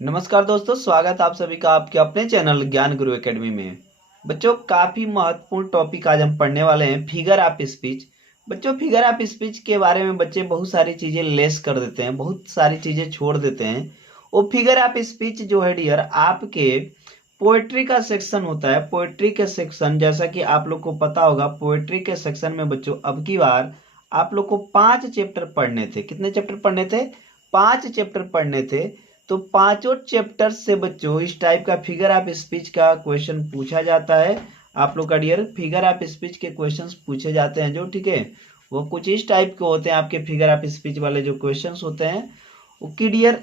नमस्कार दोस्तों, स्वागत आप सभी का आपके अपने चैनल ज्ञान गुरु एकेडमी में। बच्चों, काफी महत्वपूर्ण टॉपिक आज हम पढ़ने वाले हैं, फिगर ऑफ स्पीच। बच्चों, फिगर ऑफ स्पीच के बारे में बच्चे बहुत सारी चीजें लेस कर देते हैं, बहुत सारी चीजें छोड़ देते हैं। वो फिगर ऑफ स्पीच जो है डियर, आपके पोएट्री का सेक्शन होता है। पोएट्री के सेक्शन, जैसा कि आप लोग को पता होगा, पोएट्री के सेक्शन में बच्चों अब की बार आप लोग को 5 चैप्टर पढ़ने थे। कितने चैप्टर पढ़ने थे? 5 चैप्टर पढ़ने थे। तो पांचों चैप्टर से बच्चों इस टाइप का फिगर ऑफ स्पीच का क्वेश्चन पूछा जाता है। आप लोग का डियर फिगर ऑफ स्पीच के क्वेश्चंस पूछे जाते हैं जो, ठीक है, वो कुछ इस टाइप के होते हैं। आपके फिगर ऑफ स्पीच वाले जो क्वेश्चंस होते हैं वो की डियर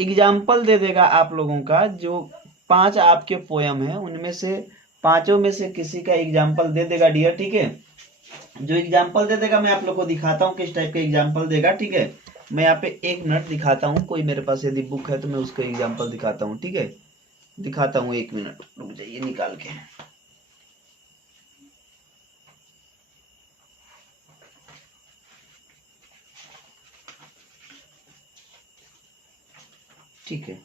एग्जाम्पल दे देगा आप लोगों का। जो 5 आपके पोयम है उनमें से पांचों में से किसी का एग्जाम्पल दे देगा डियर, ठीक है। जो एग्जाम्पल दे देगा मैं आप लोग को दिखाता हूँ किस टाइप का एग्जाम्पल देगा, ठीक है। मैं यहाँ पे 1 मिनट दिखाता हूँ, कोई मेरे पास यदि बुक है तो मैं उसको एग्जाम्पल दिखाता हूँ, ठीक है। दिखाता हूँ, 1 मिनट रुक जाइए निकाल के। ठीक है,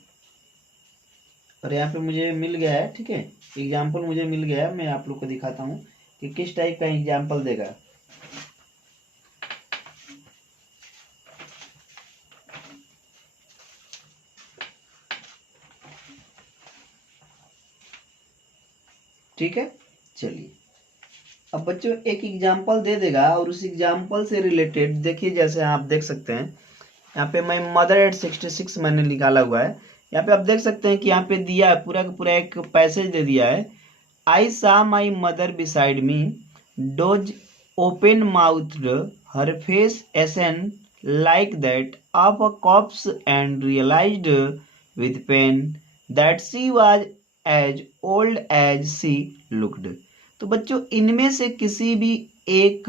और यहाँ पे मुझे मिल गया है, ठीक है, एग्जाम्पल मुझे मिल गया है। मैं आप लोग को दिखाता हूँ कि किस टाइप का एग्जाम्पल देगा। ठीक है, चलिए। अब बच्चों एक एग्जाम्पल दे देगा और उस एग्जाम्पल से रिलेटेड देखिए, जैसे आप देख सकते हैं यहाँ पे मैं मदर एट 66 मैंने निकाला हुआ है। यहाँ पे आप देख सकते हैं कि यहाँ पे दिया है पूरा का पूरा एक पैसेज दे दिया है। I saw my mother beside me, those open mouthed, her face ashen like that of a corpse and realised with pain that she was as old as she looked. तो बच्चों इनमें से किसी भी एक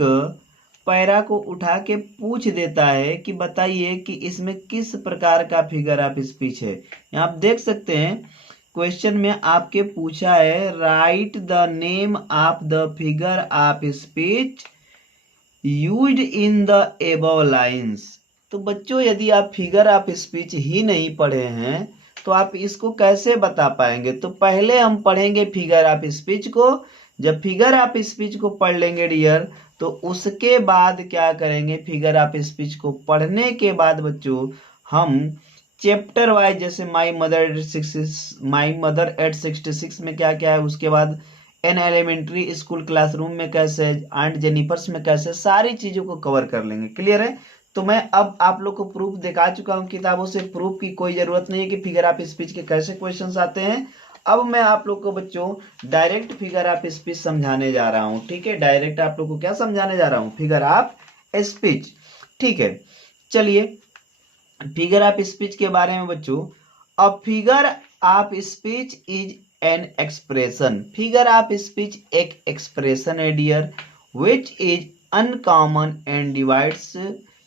पैरा को उठा के पूछ देता है कि बताइए कि इसमें किस प्रकार का फिगर ऑफ स्पीच है। यहाँ आप देख सकते हैं क्वेश्चन में आपके पूछा है right the name of the figure of speech used in the above lines. तो बच्चों यदि आप फिगर ऑफ स्पीच ही नहीं पढ़े हैं तो आप इसको कैसे बता पाएंगे? तो पहले हम पढ़ेंगे फिगर ऑफ स्पीच को। जब फिगर ऑफ स्पीच को पढ़ लेंगे डियर, तो उसके बाद क्या करेंगे? फिगर ऑफ स्पीच को पढ़ने के बाद बच्चों हम चैप्टर वाइज, जैसे माई मदर एट 66 में क्या क्या है, उसके बाद एन एलिमेंट्री स्कूल क्लासरूम में कैसे, आंट जेनिफर्स में कैसे, सारी चीजों को कवर कर लेंगे। क्लियर है? तो मैं अब आप लोग को प्रूफ दिखा चुका हूं किताबों से, प्रूफ की कोई जरूरत नहीं है कि फिगर ऑफ स्पीच के कैसे क्वेश्चंस आते हैं। अब मैं आप लोग को बच्चों डायरेक्ट फिगर ऑफ स्पीच समझाने जा रहा हूं, ठीक है। डायरेक्ट आप लोग को क्या समझाने जा रहा हूं? फिगर ऑफ स्पीच, ठीक है। चलिए, फिगर ऑफ स्पीच के बारे में बच्चों, a figure of speech is an expression. Figure of speech एक एक्सप्रेशन है dear, which is uncommon and divides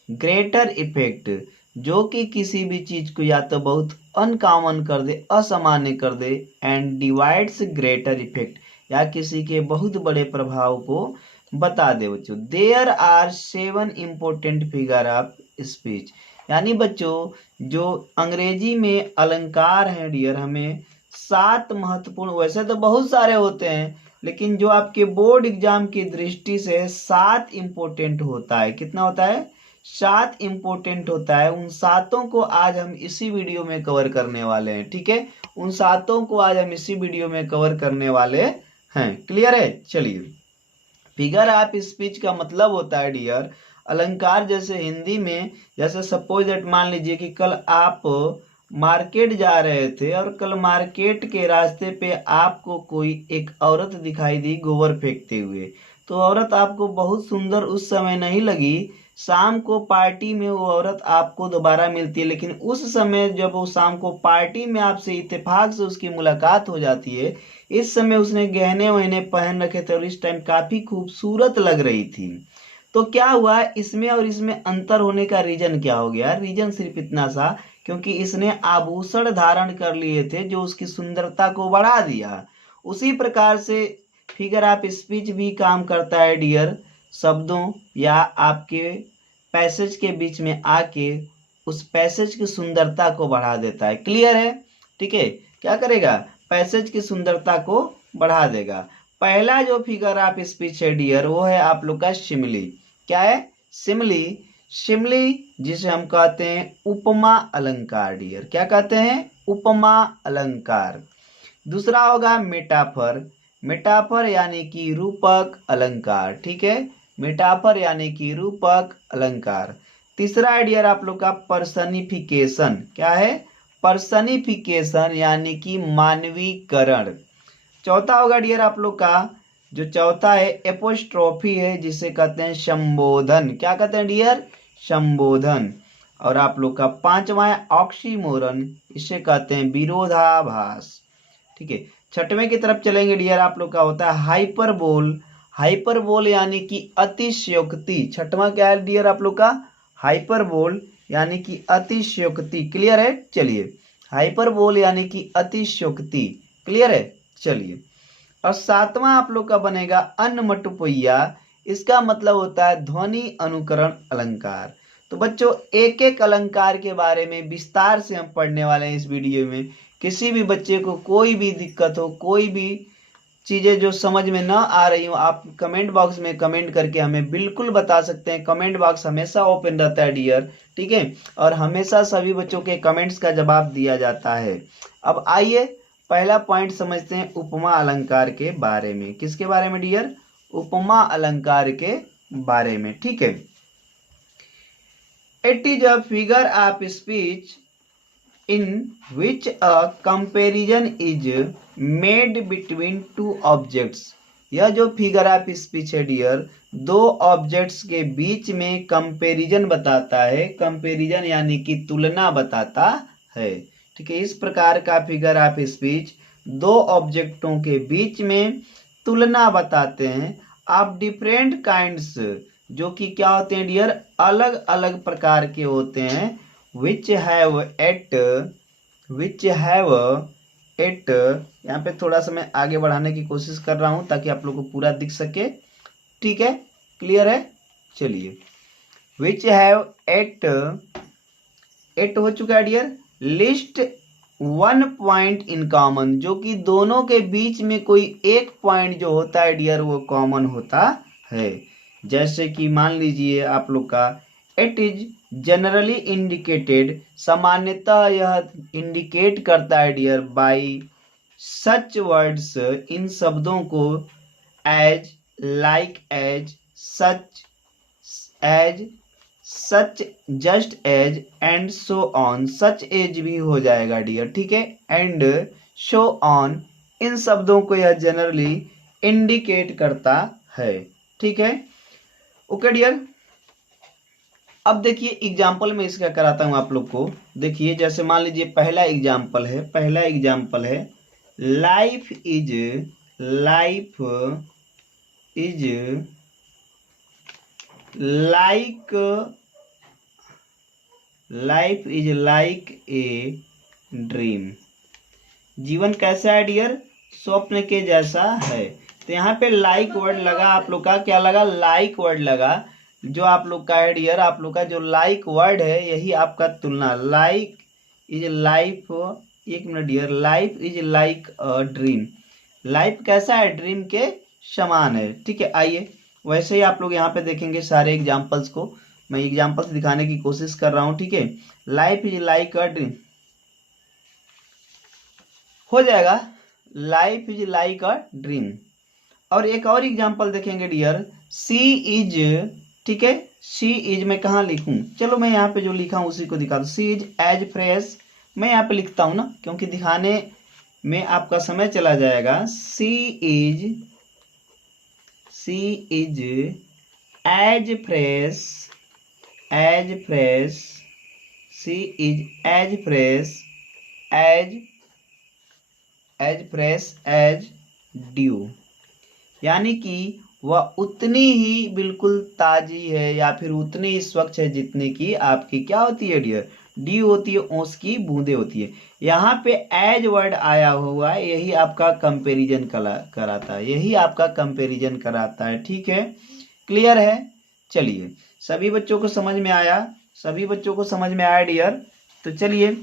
greater effect. जो कि किसी भी चीज को या तो बहुत अनकॉमन कर दे, असामान्य कर दे, एंड डिवाइड्स ग्रेटर इफेक्ट, या किसी के बहुत बड़े प्रभाव को बता दे बच्चों। There are 7 important figure of speech. यानी बच्चों जो अंग्रेजी में अलंकार है डियर, हमें 7 महत्वपूर्ण, वैसे तो बहुत सारे होते हैं लेकिन जो आपके बोर्ड एग्जाम की दृष्टि से 7 इंपोर्टेंट होता है। कितना होता है? 7 इंपोर्टेंट होता है। उन सातों को आज हम इसी वीडियो में कवर करने वाले हैं, ठीक है। उन सातों को आज हम इसी वीडियो में कवर करने वाले हैं। क्लियर है? चलिए, फिगर ऑफ स्पीच का मतलब होता है डियर अलंकार। जैसे हिंदी में, जैसे सपोज दैट मान लीजिए कि कल आप मार्केट जा रहे थे और कल मार्केट के रास्ते पे आपको कोई एक औरत दिखाई दी गोबर फेंकते हुए। तो औरत आपको बहुत सुंदर उस समय नहीं लगी। शाम को पार्टी में वो औरत आपको दोबारा मिलती है, लेकिन उस समय जब वो शाम को पार्टी में आपसे इत्तेफाक से उसकी मुलाकात हो जाती है, इस समय उसने गहने वहने पहन रखे थे और इस टाइम काफी खूबसूरत लग रही थी। तो क्या हुआ इसमें और इसमें अंतर होने का रीजन क्या हो गया? रीजन सिर्फ इतना सा, क्योंकि इसने आभूषण धारण कर लिए थे जो उसकी सुंदरता को बढ़ा दिया। उसी प्रकार से फिगर ऑफ स्पीच भी काम करता है डियर, शब्दों या आपके पैसेज के बीच में आके उस पैसेज की सुंदरता को बढ़ा देता है। क्लियर है? ठीक है, क्या करेगा, पैसेज की सुंदरता को बढ़ा देगा। पहला जो फिगर ऑफ स्पीच है डियर वो है आप लोग का सिमिली। क्या है, सिमिली। सिमिली जिसे हम कहते हैं उपमा अलंकार डियर, क्या कहते हैं, उपमा अलंकार। दूसरा होगा मेटाफर। मेटाफर यानी कि रूपक अलंकार, ठीक है, मेटाफर यानी कि रूपक अलंकार। तीसरा है डियर आप लोग का पर्सनिफिकेशन। क्या है, पर्सनिफिकेशन यानी कि मानवीकरण। चौथा होगा डियर आप लोग का, जो चौथा है एपोस्ट्रोफी है, जिसे कहते हैं संबोधन। क्या कहते हैं डियर, संबोधन। और आप लोग का पांचवा है ऑक्सीमोरन, इसे कहते हैं विरोधाभास। ठीक है, छठवें की तरफ चलेंगे डियर आप लोग का होता है हाइपरबोल। हाइपरबोल यानी कि अतिशयोक्ति। छठवां क्या है डियर आप लोग का, हाइपरबोल यानी कि अतिशयोक्ति। क्लियर है, चलिए, हाइपरबोल यानी कि अतिशयोक्ति। क्लियर है, चलिए। और सातवां आप लोग का बनेगा अनमटुपैया। इसका मतलब होता है ध्वनि अनुकरण अलंकार। तो बच्चों एक एक अलंकार के बारे में विस्तार से हम पढ़ने वाले हैं इस वीडियो में। किसी भी बच्चे को कोई भी दिक्कत हो, कोई भी चीजें जो समझ में ना आ रही हो, आप कमेंट बॉक्स में कमेंट करके हमें बिल्कुल बता सकते हैं। कमेंट बॉक्स हमेशा ओपन रहता है डियर, ठीक है, और हमेशा सभी बच्चों के कमेंट्स का जवाब दिया जाता है। अब आइए पहला पॉइंट समझते हैं उपमा अलंकार के बारे में। किसके बारे में डियर, उपमा अलंकार के बारे में, ठीक है। It is a figure of speech in which a comparison is made between two objects। यह जो फिगर ऑफ स्पीच है डियर, दो ऑब्जेक्ट्स के बीच में कंपैरिजन बताता है। कंपैरिजन यानी कि तुलना बताता है, ठीक है। इस प्रकार का फिगर ऑफ स्पीच दो ऑब्जेक्टों के बीच में तुलना बताते हैं ऑफ डिफरेंट काइंड्स, जो कि क्या होते हैं डियर, अलग अलग प्रकार के होते हैं। which have at यहाँ पे थोड़ा सा मैं आगे बढ़ाने की कोशिश कर रहा हूं ताकि आप लोग को पूरा दिख सके, ठीक है, क्लियर है, चलिए। which have at हो चुका है dear, least one point in common, जो कि दोनों के बीच में कोई एक पॉइंट जो होता है डियर वो कॉमन होता है। जैसे कि मान लीजिए आप लोग का इट इज जनरली इंडिकेटेड, सामान्यतः यह इंडिकेट करता है डियर बाय सच वर्ड्स, इन शब्दों को, as, like, as, such, as, such, just as and so on. Such as भी हो जाएगा डियर, ठीक है, एंड शो ऑन, इन शब्दों को यह जनरली इंडिकेट करता है, ठीक है, ओके डियर। अब देखिए एग्जाम्पल में इसका कराता हूं आप लोग को। देखिए जैसे मान लीजिए पहला एग्जाम्पल है life is like a dream. जीवन कैसा है डियर, स्वप्न के जैसा है। तो यहाँ पे लाइक वर्ड लगा आप लोग का, क्या लगा, लाइक वर्ड लगा। जो आप लोग का है डियर, आप लोग का जो लाइक वर्ड है यही आपका तुलना, लाइक इज लाइफ, एक minute dear, life is like a dream. Life कैसा है, ड्रीम के समान है, ठीक है। आइए वैसे ही आप लोग यहाँ पे देखेंगे सारे एग्जाम्पल्स को, मैं एग्जाम्पल्स दिखाने की कोशिश कर रहा हूँ, ठीक है। Life is like a dream हो जाएगा, life is like a dream. और एक और एग्जाम्पल देखेंगे डियर, सी इज, ठीक है, सी इज मैं कहाँ लिखूं, चलो मैं यहाँ पे जो लिखा हूं उसी को दिखा दूं। सी इज एज फ्रेश, मैं यहाँ पे लिखता हूं ना, क्योंकि दिखाने में आपका समय चला जाएगा। She is as fresh, she is as fresh as dew, यानी कि वह उतनी ही बिल्कुल ताजी है या फिर उतनी ही स्वच्छ है जितनी की आपकी क्या होती है डियर, ड्यू होती है, ओस की बूंदे होती है। यहाँ पे एज वर्ड आया हुआ है, यही आपका कंपैरिजन कराता है, यही आपका कंपैरिजन कराता है, ठीक है, क्लियर है। चलिए सभी बच्चों को समझ में आया, सभी बच्चों को समझ में आया डियर। तो चलिए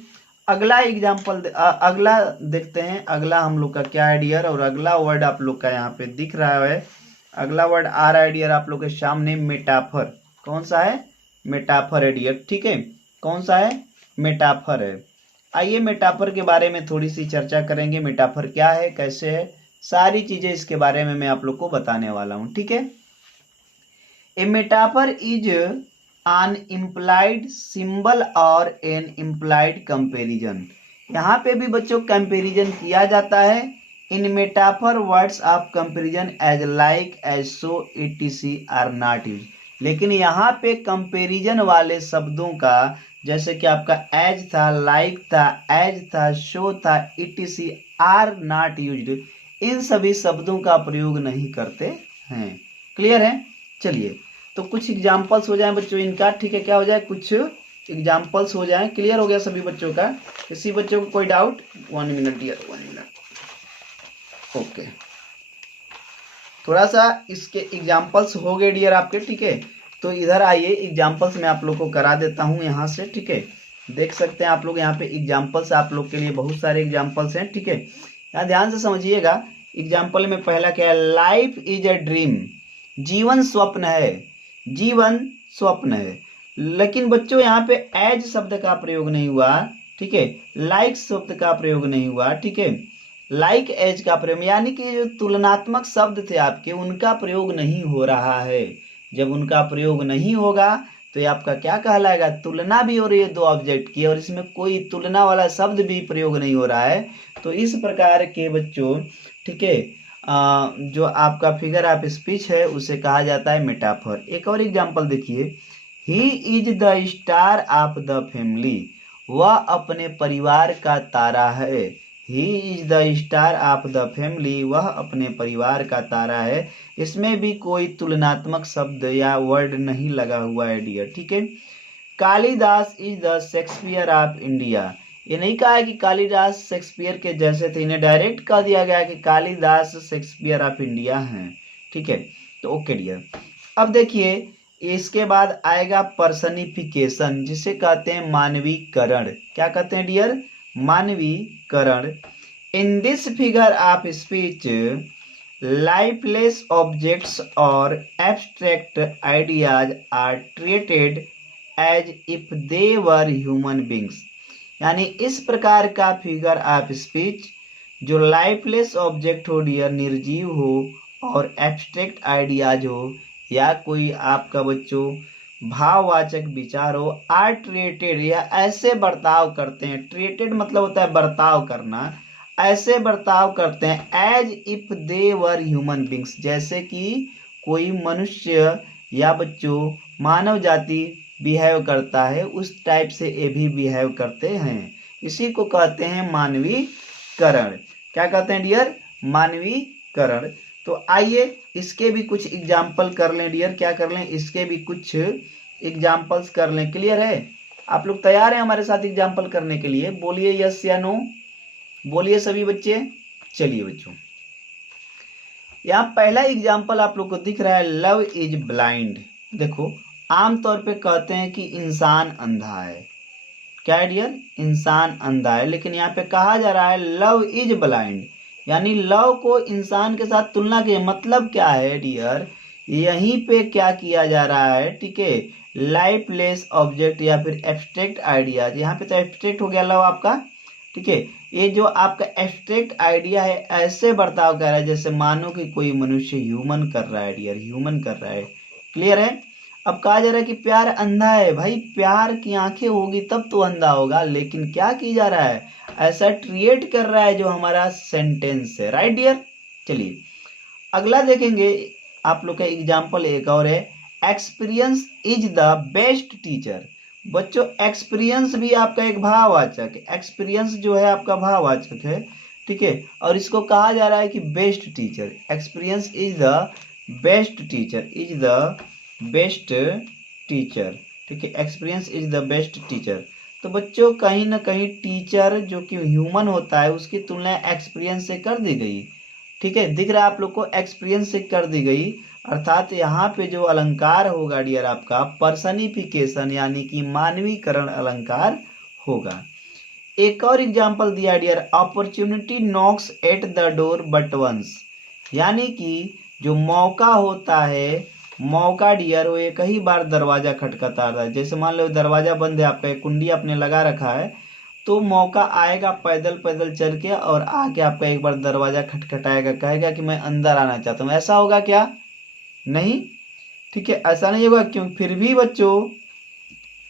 अगला एग्जाम्पल अगला देखते हैं। अगला हम लोग का क्या है डियर, और अगला वर्ड आप लोग का यहाँ पे दिख रहा है। अगला वर्ड आ रहा है डियर आप लोग के सामने, मेटाफर। कौन सा है? मेटाफर है डियर। ठीक है, कौन सा है? मेटाफर है। आइए मेटाफर के बारे में थोड़ी सी चर्चा करेंगे। मेटाफर क्या है, कैसे है, सारी चीजें इसके बारे में मैं आप लोग को बताने वाला हूं। ठीक है, a metaphor is an implied symbol और an implied comparison। यहाँ पे भी बच्चों कंपैरिजन किया जाता है। In metaphor words of comparison as like as so etc are not use. लेकिन यहाँ पे कंपैरिजन वाले शब्दों का, जैसे कि आपका एज था, लाइक था, एज था, शो था, etc आर नॉट यूज्ड, इन सभी शब्दों का प्रयोग नहीं करते हैं। क्लियर है? चलिए तो कुछ एग्जाम्पल्स हो जाए बच्चों इनका। ठीक है, क्या हो जाए, कुछ एग्जाम्पल्स हो जाए। क्लियर हो गया सभी बच्चों का? किसी बच्चों को कोई doubt? 1 minute dear, 1 minute. Okay, थोड़ा सा इसके एग्जाम्पल्स हो गए डियर आपके। ठीक है, तो इधर आइए, एग्जाम्पल्स मैं आप लोग को करा देता हूँ यहाँ से। ठीक है, देख सकते हैं आप लोग यहाँ पे एग्जाम्पल्स, आप लोग के लिए बहुत सारे एग्जाम्पल्स हैं। ठीक है, यहाँ ध्यान से समझिएगा। एग्जाम्पल में पहला क्या है, लाइफ इज ए ड्रीम। जीवन स्वप्न है, जीवन स्वप्न है। लेकिन बच्चों यहाँ पे एज शब्द का प्रयोग नहीं हुआ। ठीक है, लाइक शब्द का प्रयोग नहीं हुआ। ठीक है, लाइक एज का प्रयोग, यानी कि जो तुलनात्मक शब्द थे आपके, उनका प्रयोग नहीं हो रहा है। जब उनका प्रयोग नहीं होगा तो ये आपका क्या कहलाएगा, तुलना भी हो रही है दो ऑब्जेक्ट की, और इसमें कोई तुलना वाला शब्द भी प्रयोग नहीं हो रहा है। तो इस प्रकार के बच्चों, ठीक है, जो आपका फिगर ऑफ स्पीच है उसे कहा जाता है मेटाफर। एक और एग्जांपल देखिए, he is the star of the family. वह अपने परिवार का तारा है। He is the star of the family, वह अपने परिवार का तारा है। इसमें भी कोई तुलनात्मक शब्द या वर्ड नहीं लगा हुआ है डियर। ठीक है, Kalidas is the Shakespeare of India. ये नहीं कहा है कि कालिदास शेक्सपियर के जैसे थे, इन्हें डायरेक्ट कह दिया गया कि कालिदास शेक्सपियर ऑफ इंडिया हैं। ठीक है, तो ओके डियर। अब देखिए इसके बाद आएगा पर्सनिफिकेशन, जिसे कहते हैं मानवीकरण। क्या कहते हैं डियर? मानवीकरण। In this figure of speech lifeless objects और abstract ideas are treated as if they were human beings. यानी इस प्रकार का फिगर ऑफ स्पीच जो लाइफलेस ऑब्जेक्ट हो डियर, निर्जीव हो, और एब्स्ट्रैक्ट आइडियाज हो, या कोई आपका बच्चों भाववाचक विचार हो, आर ट्रीटेड, या ऐसे बर्ताव करते हैं। ट्रीटेड मतलब होता है बर्ताव करना। ऐसे बर्ताव करते हैं as if they were human beings, जैसे कि कोई मनुष्य या बच्चों मानव जाति बिहेव करता है, उस टाइप से ये भी बिहेव करते हैं। इसी को कहते हैं मानवीकरण। क्या कहते हैं डियर? मानवीकरण। तो आइए इसके भी कुछ एग्जाम्पल कर लें डियर। क्या कर लें? इसके भी कुछ एग्जाम्पल्स कर लें। क्लियर है? आप लोग तैयार हैं हमारे साथ एग्जाम्पल करने के लिए? बोलिए यस या नो, बोलिए सभी बच्चे। चलिए बच्चों, यहाँ पहला एग्जाम्पल आप लोग को दिख रहा है, लव इज ब्लाइंड। देखो, आमतौर पे कहते हैं कि इंसान अंधा है। क्या है डियर? इंसान अंधा है। लेकिन यहाँ पे कहा जा रहा है लव इज ब्लाइंड, यानी लव को इंसान के साथ तुलना की। मतलब क्या है डियर? यहीं पे क्या किया जा रहा है, ठीक है, लाइफलेस ऑब्जेक्ट या फिर एब्स्ट्रैक्ट आइडियाज। यहाँ पे तो एब्स्ट्रैक्ट हो गया लव आपका। ठीक है, ये जो आपका एब्स्ट्रैक्ट आइडिया है, ऐसे बर्ताव कर रहा है जैसे मानो कि कोई मनुष्य ह्यूमन कर रहा है डियर, ह्यूमन कर रहा है। क्लियर है? अब कहा जा रहा है कि प्यार अंधा है। भाई प्यार की आंखें होगी तब तो अंधा होगा, लेकिन क्या की जा रहा है, ऐसा क्रिएट कर रहा है जो हमारा सेंटेंस है। Right dear? चलिए अगला देखेंगे आप लोग का एग्जाम्पल एक और है, experience is the best teacher. बच्चों एक्सपीरियंस भी आपका एक भाववाचक है। एक्सपीरियंस जो है आपका भाववाचक है। ठीक है, और इसको कहा जा रहा है कि best teacher. Experience is the best teacher, is the best teacher. ठीक है, experience is the best teacher. तो बच्चों कहीं ना कहीं टीचर जो कि ह्यूमन होता है उसकी तुलना एक्सपीरियंस से कर दी गई। ठीक है, दिख रहा है आप लोग को, एक्सपीरियंस से कर दी गई। अर्थात यहाँ पे जो अलंकार होगा डियर आपका पर्सनिफिकेशन, यानी कि मानवीकरण अलंकार होगा। एक और एग्जाम्पल दिया dear, opportunity knocks at the door but once, यानी कि जो मौका होता है, मौका डियर वो एक ही बार दरवाजा खटखटा रहा है। जैसे मान लो दरवाजा बंद है आपका, एक कुंडी आपने लगा रखा है, तो मौका आएगा पैदल पैदल चल के और आके आपका एक बार दरवाजा खटखटाएगा, कहेगा कि मैं अंदर आना चाहता हूँ। ऐसा होगा क्या? नहीं, ठीक है, ऐसा नहीं होगा। क्यों? फिर भी बच्चों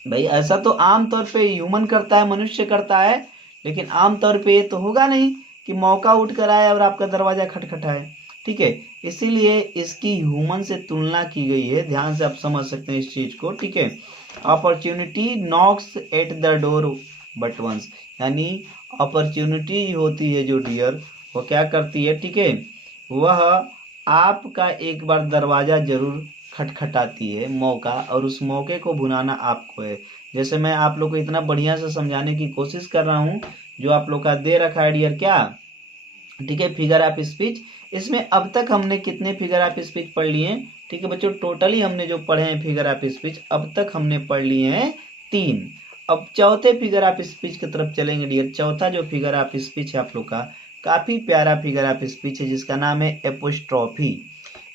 भाई ऐसा तो आमतौर पे ह्यूमन करता है, मनुष्य करता है, लेकिन आमतौर पे ये तो होगा नहीं कि मौका उठ कर आए और आपका दरवाजा खटखटाए। ठीक है, इसीलिए इसकी ह्यूमन से तुलना की गई है, ध्यान से आप समझ सकते हैं इस चीज को। ठीक है, opportunity knocks at the door but once, यानी अपॉर्चुनिटी होती है जो डियर, वो क्या करती है? ठीक है, वह आपका एक बार दरवाजा जरूर खटखटाती है, मौका, और उस मौके को भुनाना आपको है। जैसे मैं आप लोग को इतना बढ़िया से समझाने की कोशिश कर रहा हूँ, जो आप लोग का दे रखा है डियर क्या, ठीक है, फिगर ऑफ स्पीच। इसमें अब तक हमने कितने फिगर ऑफ स्पीच पढ़ लिए? ठीक है बच्चों, टोटली हमने जो पढ़े हैं फिगर ऑफ स्पीच अब तक हमने पढ़ लिए हैं 3। अब चौथे फिगर ऑफ स्पीच की तरफ चलेंगे डियर। चौथा जो फिगर ऑफ स्पीच है आप लोग का, काफी प्यारा फिगर ऑफ स्पीच है, जिसका नाम है एपोस्ट्रॉफी।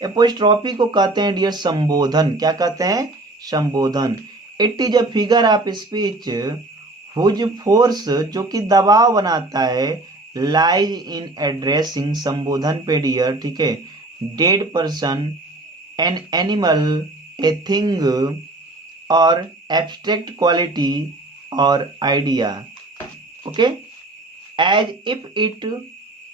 एपोस्ट्रॉफी को कहते हैं डियर संबोधन। क्या कहते हैं? संबोधन। It is a figure of speech whose force, जो कि दबाव बनाता है, लाइज इन एड्रेसिंग, संबोधन पे डियर, ठीक है, dead person, an animal, a thing, और एब्स्ट्रैक्ट क्वालिटी और idea. Okay, as if it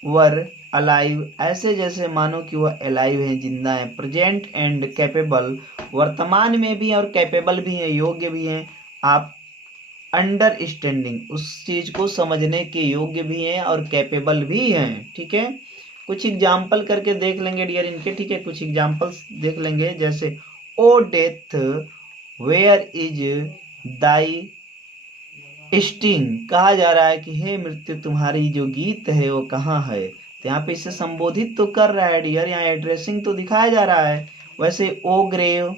were alive, ऐसे जैसे मानो कि वह अलाइव है, जिंदा है। प्रेजेंट एंड कैपेबल, वर्तमान में भी और कैपेबल भी है, योग्य भी है। आप अंडरस्टैंडिंग, उस चीज को समझने के योग्य भी हैं और कैपेबल भी हैं। ठीक है, कुछ एग्जाम्पल करके देख लेंगे डियर इनके। ठीक है, कुछ एग्जाम्पल्स देख लेंगे, जैसे O death where is thy sting, कहा जा रहा है कि हे मृत्यु तुम्हारी जो गीत है वो कहाँ है। तो यहाँ पे इसे संबोधित तो कर रहा है डियर, यहाँ एड्रेसिंग तो दिखाया जा रहा है। वैसे ओ ग्रेव,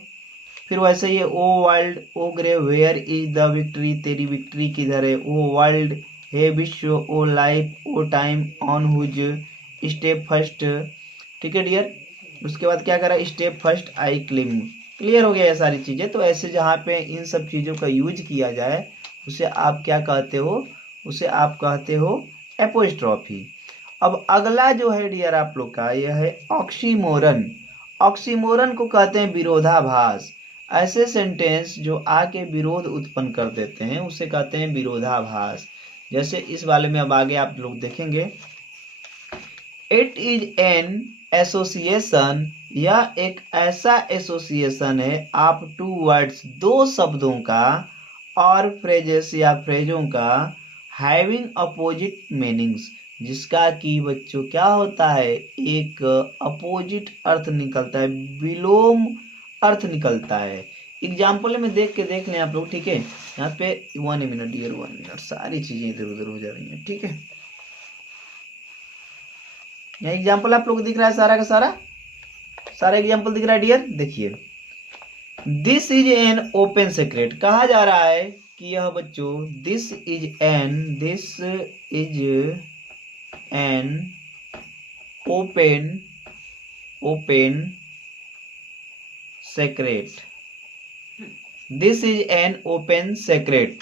फिर वैसे ये O world, O grave where is the victory, तेरी विक्ट्री किधर है। ओ वर्ल्ड, हे विश्व, O life, O time, on whose step first. ठीक है डियर, उसके बाद क्या करा, step first I climb. Clear हो गया ये सारी चीजें। तो ऐसे जहाँ पे इन सब चीजों का यूज किया जाए, उसे आप क्या कहते हो? उसे आप कहते हो एपोस्ट्रॉफी। अब अगला जो है डियर आप लोग का, यह है ऑक्सीमोरन। ऑक्सीमोरन को कहते हैं विरोधाभास। ऐसे सेंटेंस जो आके विरोध उत्पन्न कर देते हैं उसे कहते हैं विरोधाभास। जैसे इस वाले में अब आगे आप लोग देखेंगे, इट इज एन एसोसिएशन, यह एक ऐसा एसोसिएशन है, आप टू वर्ड्स, दो शब्दों का, और फ्रेजेस या फ्रेजों का, हैविंग अपोजिट मीनिंग्स, जिसका कि बच्चों क्या होता है, एक अपोजिट अर्थ निकलता है, विलोम अर्थ निकलता है। एग्जाम्पल में देख के देख लें आप लोग। ठीक है, यहाँ पे 1 मिनट डियर, 1 मिनट, सारी चीजें इधर उधर हो जा रही हैं। ठीक है, यहाँ एग्जाम्पल आप लोग दिख रहा है, सारा का सारा एग्जाम्पल दिख रहा है डियर। देखिए, this is an open secret, कहा जा रहा है कि यह बच्चों this is an open secret, this is an open secret.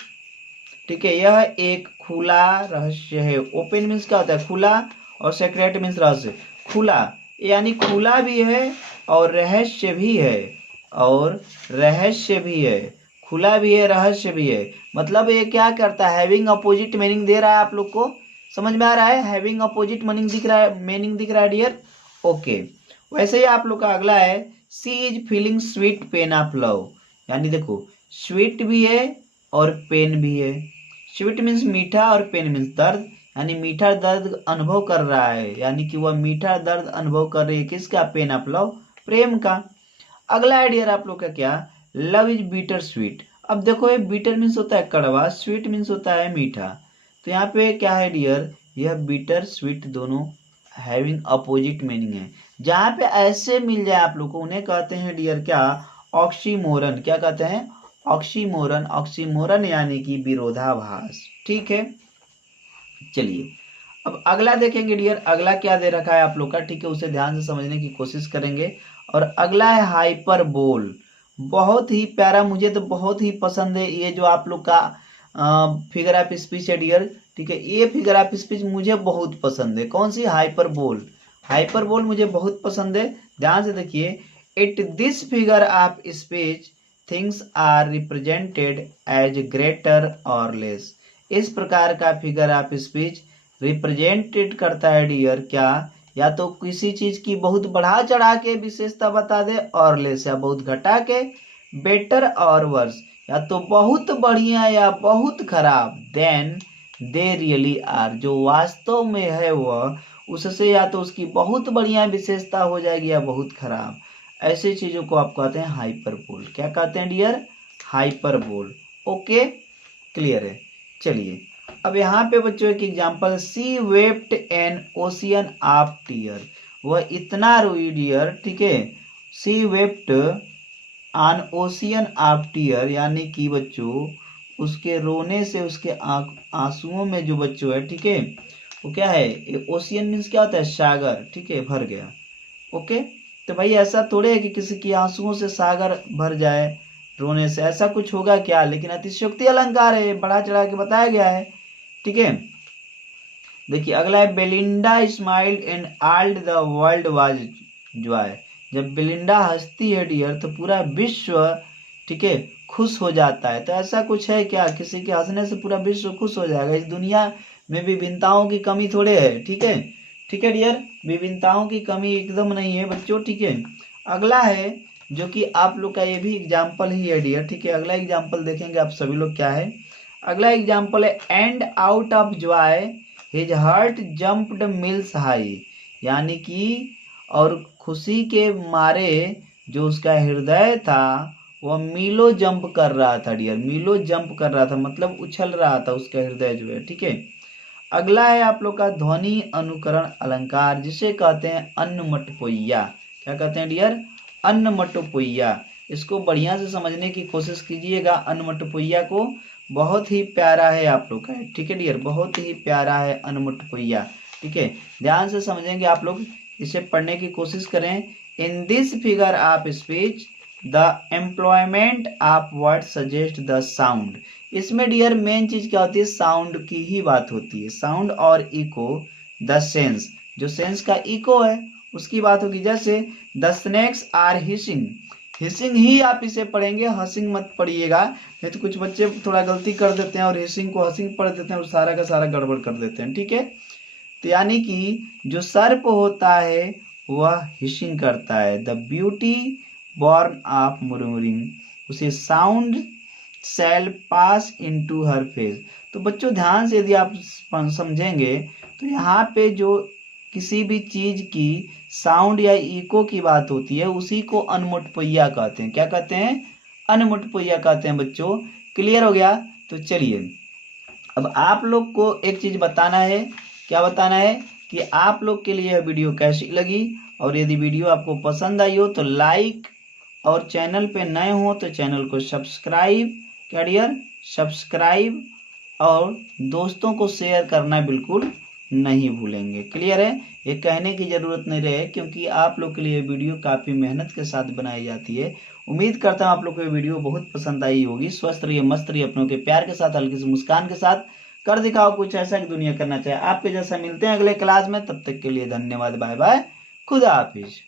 ठीक है, यह एक खुला रहस्य है। ओपन मीन्स क्या होता है? खुला, और सीक्रेट मीन्स रहस्य। खुला यानी खुला भी है और रहस्य भी है, और रहस्य भी है, खुला भी है, रहस्य भी है। मतलब ये क्या करता है? हैविंग अपोजिट मीनिंग दे रहा है। आप लोग को समझ में आ रहा है? हैविंग अपोजिट मीनिंग दिख रहा है, मीनिंग दिख रहा है डियर। ओके, वैसे ही आप लोग का अगला है, she is feeling sweet pain of love, यानी देखो स्वीट भी है और पेन भी है। स्वीट मीन्स मीठा और पेन मीन्स दर्द, यानी मीठा दर्द अनुभव कर रहा है, यानी कि वह मीठा दर्द अनुभव कर रही है। किसका? पेन ऑफ लव, प्रेम का। अगला है डियर आप लोग का क्या, लव इज बीटर स्वीट। अब देखो ये बीटर मीन्स होता है कड़वा, स्वीट मीन्स होता है मीठा। तो यहाँ पे क्या है डियर, यह बीटर स्वीट दोनों हैविंग अपोजिट मीनिंग है। जहाँ पे ऐसे मिल जाए आप लोग को, उन्हें कहते हैं डियर क्या, ऑक्सीमोरन। क्या कहते हैं? ऑक्सीमोरन। ऑक्सीमोरन यानी कि विरोधाभास। ठीक है, चलिए अब अगला देखेंगे डियर, अगला क्या दे रखा है आप लोग का, ठीक है, उसे ध्यान से समझने की कोशिश करेंगे। और अगला है हाइपरबोल। बहुत ही प्यारा, मुझे तो बहुत ही पसंद है ये जो आप लोग का फिगर ऑफ स्पीच है डियर, ठीक है, ये फिगर ऑफ स्पीच मुझे बहुत पसंद है। कौन सी? हाइपरबोल। हाइपरबोल मुझे बहुत पसंद है। ध्यान से देखिए, it this figure of speech things are represented as greater और लेस। इस प्रकार का फिगर ऑफ स्पीच रिप्रेजेंटेड करता है डियर क्या, या तो किसी चीज की बहुत बढ़ा चढ़ा के विशेषता बता दे और लेस, या बहुत घटा के, बेटर और वर्स, या तो बहुत बढ़िया या बहुत खराब, देन दे रियली आर, जो वास्तव में है वह उससे या तो उसकी बहुत बढ़िया विशेषता हो जाएगी या बहुत खराब। ऐसे चीजों को आप कहते हैं हाइपरबोल। क्या कहते हैं डियर? हाइपरबोल। ओके, क्लियर है। चलिए अब यहाँ पे बच्चों एक example, she wept an ocean of tear. वह इतना रोई डियर, ठीक है, she wept on ocean of tear, यानी कि बच्चों उसके रोने से उसके आंसुओं में जो बच्चों है, ठीक है, वो क्या है, ओशियन मीन्स क्या होता है? सागर, ठीक है, भर गया। ओके, तो भाई ऐसा थोड़े है कि किसी की आंसुओं से सागर भर जाए रोने से, ऐसा कुछ होगा क्या? लेकिन अतिशयोक्ति अलंकार है, बढ़ा चढ़ा के बताया गया है, ठीक है। देखिए अगला है, Belinda smiled and all the world was Joy. जब बेलिंडा हंसती है डियर तो पूरा विश्व, ठीक है, खुश हो जाता है। तो ऐसा कुछ है क्या? किसी के हंसने से पूरा विश्व खुश हो जाएगा? इस दुनिया में विभिन्नताओं की कमी थोड़े है, ठीक है, ठीक है डियर, विभिन्नताओं की कमी एकदम नहीं है बच्चों, ठीक है। अगला है जो कि आप लोग का ये भी एग्जाम्पल ही है डियर, ठीक है। अगला एग्जाम्पल देखेंगे आप सभी लोग, क्या है अगला एग्जाम्पल है, and out of Joy his heart jumped mills high, यानी कि और खुशी के मारे जो उसका हृदय था वह मीलो जंप कर रहा था डियर, मीलो जंप कर रहा था मतलब उछल रहा था उसका हृदय जो है, ठीक है। अगला है आप लोग का ध्वनि अनुकरण अलंकार, जिसे कहते हैं अन्नमटपोइया। क्या कहते हैं डियर? अन्नमटपोइया। इसको बढ़िया से समझने की कोशिश कीजिएगा। अन्नमटपोइया को बहुत ही प्यारा है आप लोग का, ठीक है डियर, बहुत ही प्यारा है अन्नमटपोइया, ठीक है। ध्यान से समझेंगे आप लोग, इसे पढ़ने की कोशिश करें। इन this figure of speech the employment of word suggest the sound. इसमें डियर मेन चीज क्या होती है? साउंड की ही बात होती है। साउंड और इको, द सेंस, जो सेंस का इको है उसकी बात होगी। जैसे the snakes are hissing, hissing ही आप इसे पढ़ेंगे, हसिंग मत पढ़िएगा, नहीं तो कुछ बच्चे थोड़ा गलती कर देते हैं और हिसिंग को हसिंग पढ़ देते हैं और सारा का सारा गड़बड़ कर देते हैं, ठीक है। तो यानी कि जो सर्प होता है वह हिसिंग करता है। द ब्यूटी बॉर्न ऑफ मुरमुरिंग, उसे साउंड शैल पास इनटू हर फेस। तो बच्चों ध्यान से यदि आप समझेंगे तो यहाँ पे जो किसी भी चीज की साउंड या इको की बात होती है उसी को अनमुठपैया कहते हैं। क्या कहते हैं? अनमुठपैया कहते हैं बच्चों। क्लियर हो गया? तो चलिए अब आप लोग को एक चीज बताना है। क्या बताना है? कि आप लोग के लिए यह वीडियो कैसी लगी, और यदि वीडियो आपको पसंद आई हो तो लाइक, और चैनल पे नए हो तो चैनल को सब्सक्राइब, क्या डियर, सब्सक्राइब, और दोस्तों को शेयर करना बिल्कुल नहीं भूलेंगे। क्लियर है? ये कहने की जरूरत नहीं रहे, क्योंकि आप लोग के लिए वीडियो काफी मेहनत के साथ बनाई जाती है। उम्मीद करता हूँ आप लोग को ये वीडियो बहुत पसंद आई होगी। स्वस्थ रहिए, मस्त रहिए, अपनों के प्यार के साथ, हल्की सी मुस्कान के साथ। कर दिखाओ कुछ ऐसा कि दुनिया करना चाहे आपके जैसा। मिलते हैं अगले क्लास में, तब तक के लिए धन्यवाद, बाय बाय, खुदा हाफिज।